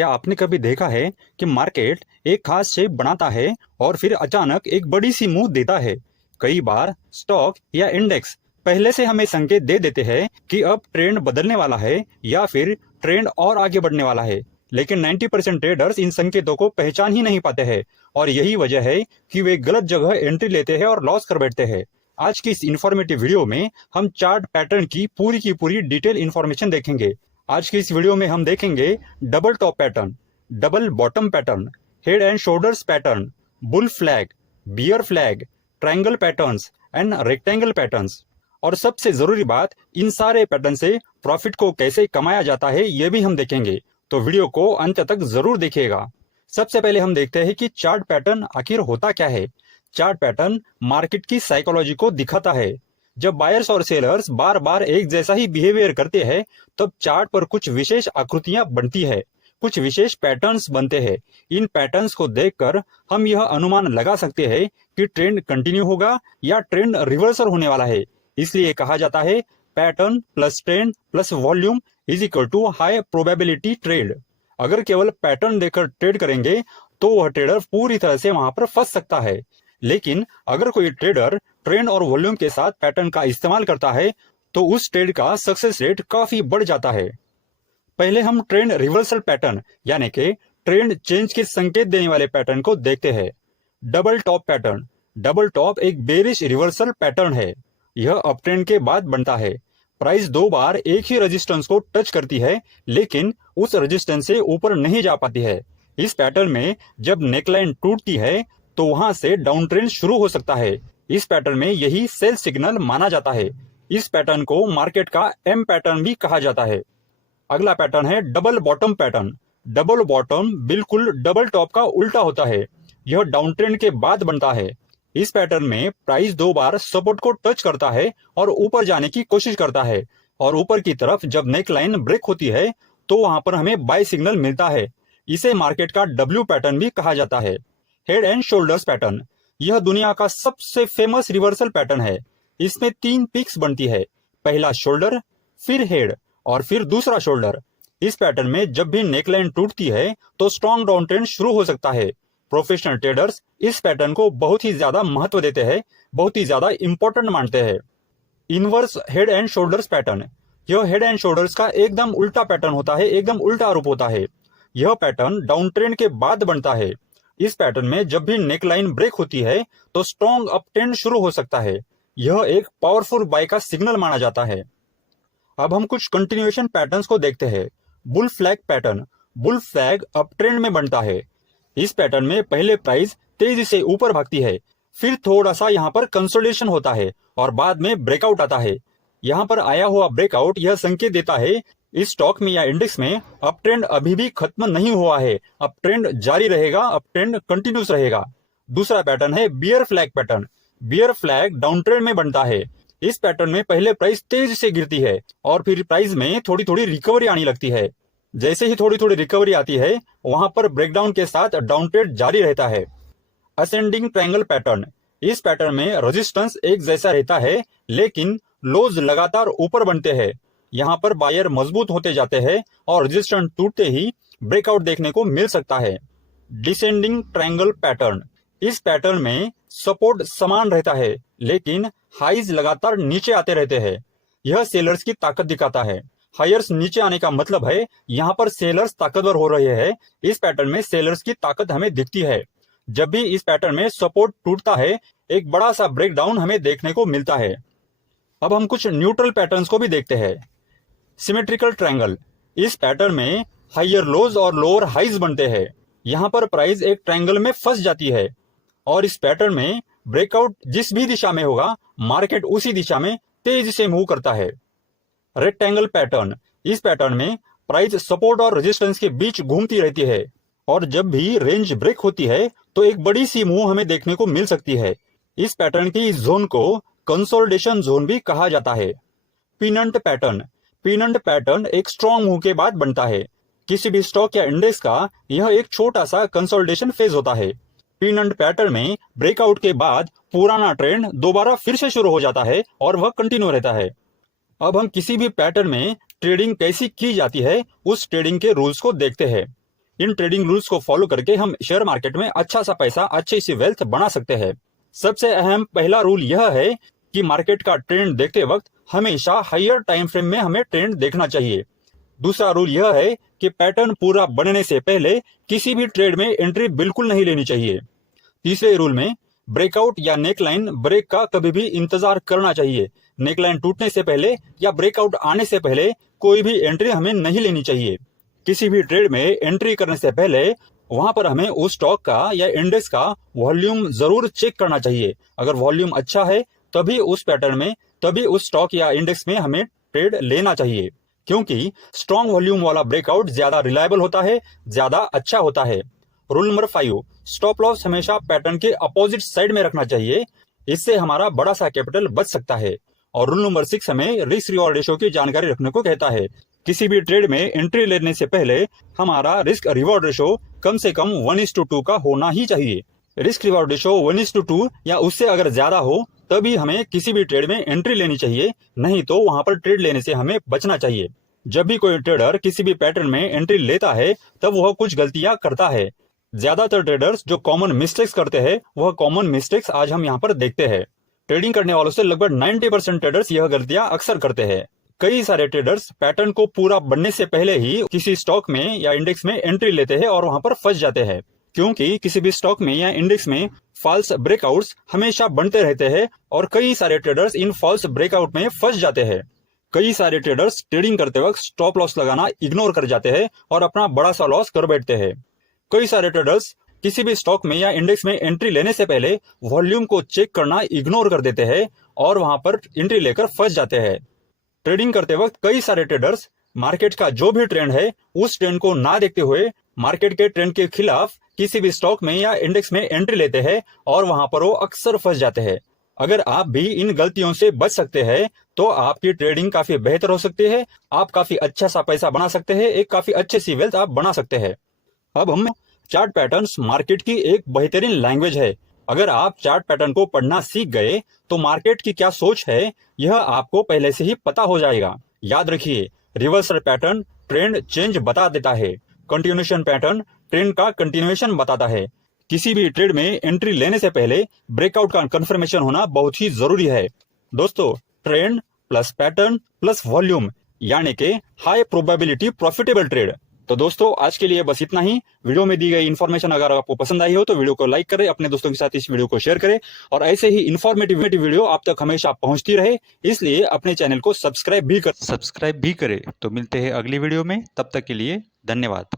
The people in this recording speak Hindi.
क्या आपने कभी देखा है कि मार्केट एक खास शेप बनाता है और फिर अचानक एक बड़ी सी मूव देता है। कई बार स्टॉक या इंडेक्स पहले से हमें संकेत दे देते हैं कि अब ट्रेंड बदलने वाला है या फिर ट्रेंड और आगे बढ़ने वाला है, लेकिन 90% ट्रेडर्स इन संकेतों को पहचान ही नहीं पाते हैं और यही वजह है कि वे गलत जगह एंट्री लेते हैं और लॉस कर बैठते हैं। आज की इस इंफॉर्मेटिव वीडियो में हम चार्ट पैटर्न की पूरी डिटेल इंफॉर्मेशन देखेंगे। आज की इस वीडियो में हम देखेंगे double top pattern, double bottom pattern, head and shoulders pattern, bull flag, bear flag, triangle patterns and rectangle patterns. और सबसे जरूरी बात, इन सारे पैटर्न से प्रॉफिट को कैसे कमाया जाता है ये भी हम देखेंगे, तो वीडियो को अंत तक जरूर देखिएगा। सबसे पहले हम देखते हैं कि चार्ट पैटर्न आखिर होता क्या है। चार्ट पैटर्न मार्केट की साइकोलॉजी को दिखाता है। जब बायर्स और सेलर्स बार बार एक जैसा ही बिहेवियर करते हैं तब चार्ट पर कुछ विशेष आकृतियां बनती है, कुछ विशेष पैटर्न्स बनते हैं। इन पैटर्न्स को देखकर हम यह अनुमान लगा सकते हैं कि ट्रेंड कंटिन्यू होगा या ट्रेंड रिवर्सल होने वाला है। इसलिए कहा जाता है pattern plus trend plus volume is equal to high probability trade. अगर केवल पैटर्न देखकर ट्रेड करेंगे तो वह ट्रेडर पूरी तरह से वहां पर फंस सकता है, लेकिन अगर कोई ट्रेडर ट्रेंड और वॉल्यूम के साथ पैटर्न का इस्तेमाल करता है तो उस ट्रेड का सक्सेस रेट काफी बढ़ जाता है। पहले हम ट्रेंड रिवर्सल पैटर्न यानी कि ट्रेंड चेंज के संकेत देने वाले पैटर्न को देखते हैं। Double top pattern. Double top एक बेरिश रिवर्सल पैटर्न है। यह अप ट्रेंड के बाद बनता है। प्राइस दो बार एक ही रेजिस्टेंस को टच करती है लेकिन उस रेजिस्टेंस से ऊपर नहीं जा पाती है। इस पैटर्न में जब नेकलाइन टूटती है तो वहां से डाउन ट्रेंड शुरू हो सकता है। इस पैटर्न में यही सेल सिग्नल माना जाता है। इस पैटर्न को मार्केट का एम पैटर्न भी कहा जाता है। अगला पैटर्न है double bottom pattern. Double bottom बिल्कुल डबल टॉप का उल्टा होता है। यह डाउन ट्रेंड के बाद बनता है। इस पैटर्न में प्राइस दो बार सपोर्ट को टच करता है और ऊपर जाने की कोशिश करता है और ऊपर की तरफ जब नेक लाइन ब्रेक होती है तो वहां पर हमें बाय सिग्नल मिलता है। इसे मार्केट का डब्ल्यू पैटर्न भी कहा जाता है। Head and shoulders pattern. यह दुनिया का सबसे फेमस रिवर्सल पैटर्न है। इसमें तीन पिक्स बनती है, पहला शोल्डर, फिर हेड और फिर दूसरा शोल्डर। इस पैटर्न में जब भी नेकलाइन टूटती है तो स्ट्रॉन्ग डाउन ट्रेंड शुरू हो सकता है। प्रोफेशनल ट्रेडर्स इस पैटर्न को बहुत ही ज्यादा महत्व देते हैं, बहुत ही ज्यादा इंपॉर्टेंट मानते हैं। Inverse head and shoulders pattern. यह हेड एंड शोल्डर्स का एकदम उल्टा पैटर्न होता है, एकदम उल्टा रूप होता है। यह पैटर्न डाउन ट्रेंड के बाद बनता है। इस पैटर्न में जब भी नेकलाइन ब्रेक होती है तो स्ट्रॉन्ग अप ट्रेंड शुरू हो सकता है। यह एक पावरफुल बाय का सिग्नल माना जाता है। अब हम कुछ कंटिन्यूएशन पैटर्न्स को देखते हैं। Bull flag pattern. Bull flag up trend में बनता है। इस पैटर्न में पहले प्राइस तेजी से ऊपर भागती है, फिर थोड़ा सा यहाँ पर कंसोलिडेशन होता है और बाद में ब्रेकआउट आता है। यहाँ पर आया हुआ ब्रेकआउट यह संकेत देता है इस स्टॉक में या इंडेक्स में अप ट्रेंड अभी भी खत्म नहीं हुआ है, अप ट्रेंड जारी रहेगा, अप ट्रेंड कंटिन्यूस रहेगा। दूसरा पैटर्न है bear flag pattern. Bear flag down trend में बनता है। इस पैटर्न में पहले प्राइस तेजी से गिरती है और फिर प्राइस में थोड़ी थोड़ी रिकवरी आने लगती है। जैसे ही थोड़ी थोड़ी रिकवरी आती है वहां पर ब्रेकडाउन के साथ डाउन ट्रेंड जारी रहता है। Ascending triangle pattern. इस पैटर्न में रेजिस्टेंस एक जैसा रहता है लेकिन लोज लगातार ऊपर बनते हैं। यहाँ पर बायर मजबूत होते जाते हैं और रेजिस्टेंस टूटते ही ब्रेकआउट देखने को मिल सकता है। Descending triangle pattern. इस पैटर्न में सपोर्ट समान रहता है लेकिन हाइज लगातार नीचे आते रहते हैं। यह सेलर्स की ताकत दिखाता है। हायर्स नीचे आने का मतलब है यहाँ पर सेलर्स ताकतवर हो रहे हैं। इस पैटर्न में सेलर्स की ताकत हमें दिखती है। जब भी इस पैटर्न में सपोर्ट टूटता है एक बड़ा सा ब्रेकडाउन हमें देखने को मिलता है। अब हम कुछ न्यूट्रल पैटर्न्स को भी देखते हैं। Symmetrical triangle. इस पैटर्न में हायर लोज और लोअर हाइज बनते हैं। यहाँ पर प्राइस एक ट्रायंगल में फंस जाती है और इस पैटर्न में ब्रेकआउट जिस भी दिशा में होगा मार्केट उसी दिशा में तेजी से मूव करता है। Rectangle pattern. इस पैटर्न में प्राइस सपोर्ट और रेजिस्टेंस के बीच घूमती रहती है और जब भी रेंज ब्रेक होती है तो एक बड़ी सी मूव हमें देखने को मिल सकती है। इस पैटर्न की इस जोन को कंसोलिडेशन जोन भी कहा जाता है। पिनंट पैटर्न। पिनंट पैटर्न एक स्ट्रॉन्ग मूव के बाद बनता है। किसी भी स्टॉक या इंडेक्स का यह एक छोटा सा कंसोलिडेशन फेज होता है। पिनंट पैटर्न में ब्रेकआउट के बाद पुराना ट्रेंड दोबारा फिर से शुरू हो जाता है और वह कंटिन्यू रहता है। अब हम किसी भी पैटर्न में ट्रेडिंग कैसी की जाती है उस ट्रेडिंग के रूल्स को देखते हैं। इन ट्रेडिंग रूल्स को फॉलो करके हम शेयर मार्केट में अच्छा सा पैसा, अच्छी सी वेल्थ बना सकते हैं। सबसे अहम पहला रूल यह है कि मार्केट का ट्रेंड देखते वक्त हमेशा हायर टाइम फ्रेम में हमें ट्रेंड देखना चाहिए। दूसरा रूल यह है कि पैटर्न पूरा बनने से पहले किसी भी ट्रेड में एंट्री बिल्कुल नहीं लेनी चाहिए। तीसरे रूल में ब्रेकआउट या नेकलाइन ब्रेक का कभी भी इंतजार करना चाहिए। नेकलाइन टूटने से पहले या ब्रेकआउट आने से पहले कोई भी एंट्री हमें नहीं लेनी चाहिए। किसी भी ट्रेड में एंट्री करने से पहले वहां पर हमें उस स्टॉक का या इंडेक्स का वॉल्यूम जरूर चेक करना चाहिए। अगर वॉल्यूम अच्छा है तभी उस पैटर्न में, तभी उस स्टॉक या इंडेक्स में हमें ट्रेड लेना चाहिए, क्योंकि स्ट्रॉन्ग वॉल्यूम वाला ब्रेकआउट ज्यादा रिलायबल होता है, ज्यादा अच्छा होता है। रूल नंबर 5, स्टॉप लॉस हमेशा पैटर्न के अपोजिट साइड में रखना चाहिए। इससे हमारा बड़ा सा कैपिटल बच सकता है। और रूल नंबर 6 हमें रिस्क रिवॉर्ड रेशो की जानकारी रखने को कहता है। किसी भी ट्रेड में एंट्री लेने से पहले हमारा रिस्क रिवॉर्ड रेशो कम से कम 1:2 का होना ही चाहिए। रिस्क रिवॉर्ड रेशो 1:2 या उससे अगर ज्यादा हो तभी हमें किसी भी ट्रेड में एंट्री लेनी चाहिए, नहीं तो वहां पर ट्रेड लेने से हमें बचना चाहिए। जब भी कोई ट्रेडर किसी भी पैटर्न में एंट्री लेता है तब वह कुछ गलतियां करता है। ज्यादातर ट्रेडर्स जो कॉमन मिस्टेक्स करते हैं वह कॉमन मिस्टेक्स आज हम यहाँ पर देखते हैं। ट्रेडिंग करने वालों से लगभग 90% ट्रेडर्स यह गलतियां अक्सर करते हैं। कई सारे ट्रेडर्स पैटर्न को पूरा बनने से पहले ही किसी स्टॉक में या इंडेक्स में एंट्री लेते हैं और वहां पर फंस जाते हैं, क्योंकि किसी भी स्टॉक में या इंडेक्स में फॉल्स ब्रेकआउट्स हमेशा बनते रहते हैं और कई सारे ट्रेडर्स इन फॉल्स ब्रेकआउट में फंस जाते हैं। कई सारे ट्रेडर्स ट्रेडिंग करते वक्त स्टॉप लॉस लगाना इग्नोर कर जाते हैं और अपना बड़ा सा लॉस कर बैठते हैं। कई सारे ट्रेडर्स किसी भी स्टॉक में या इंडेक्स में एंट्री लेने से पहले वॉल्यूम को चेक करना इग्नोर कर देते हैं और वहां पर एंट्री लेकर फंस जाते हैं। ट्रेडिंग करते वक्त कई सारे ट्रेडर्स मार्केट का जो भी ट्रेंड है उस ट्रेंड को ना देखते हुए मार्केट के ट्रेंड के खिलाफ किसी भी स्टॉक में या इंडेक्स में एंट्री लेते हैं और वहां पर वो अक्सर फंस जाते हैं। अगर आप भी इन गलतियों से बच सकते हैं तो आपकी ट्रेडिंग काफी बेहतर हो सकती है, आप काफी अच्छा सा पैसा बना सकते हैं, एक काफी अच्छी सी वेल्थ आप बना सकते हैं। अब हम चार्ट पैटर्न्स मार्केट की एक बेहतरीन लैंग्वेज है। अगर आप चार्ट पैटर्न को पढ़ना सीख गए तो मार्केट की क्या सोच है यह आपको पहले से ही पता हो जाएगा। याद रखिए, रिवर्सल पैटर्न ट्रेंड चेंज बता देता है, कंटिन्यूएशन पैटर्न ट्रेंड का कंटिन्यूएशन बताता है। किसी भी ट्रेड में एंट्री लेने से पहले ब्रेकआउट का कंफर्मेशन होना बहुत ही जरूरी है। दोस्तों, trend plus pattern plus volume यानी कि हाई प्रोबेबिलिटी प्रॉफिटेबल ट्रेड। तो दोस्तों, आज के लिए बस इतना ही। वीडियो में दी गई इन्फॉर्मेशन अगर आपको पसंद आई हो तो वीडियो को लाइक करें, अपने दोस्तों के साथ इस वीडियो को शेयर करें और ऐसे ही इन्फॉर्मेटिव वीडियो आप तक हमेशा पहुंचती रहे, इसलिए अपने चैनल को सब्सक्राइब भी करें। तो मिलते हैं अगली वीडियो में, तब तक के लिए धन्यवाद।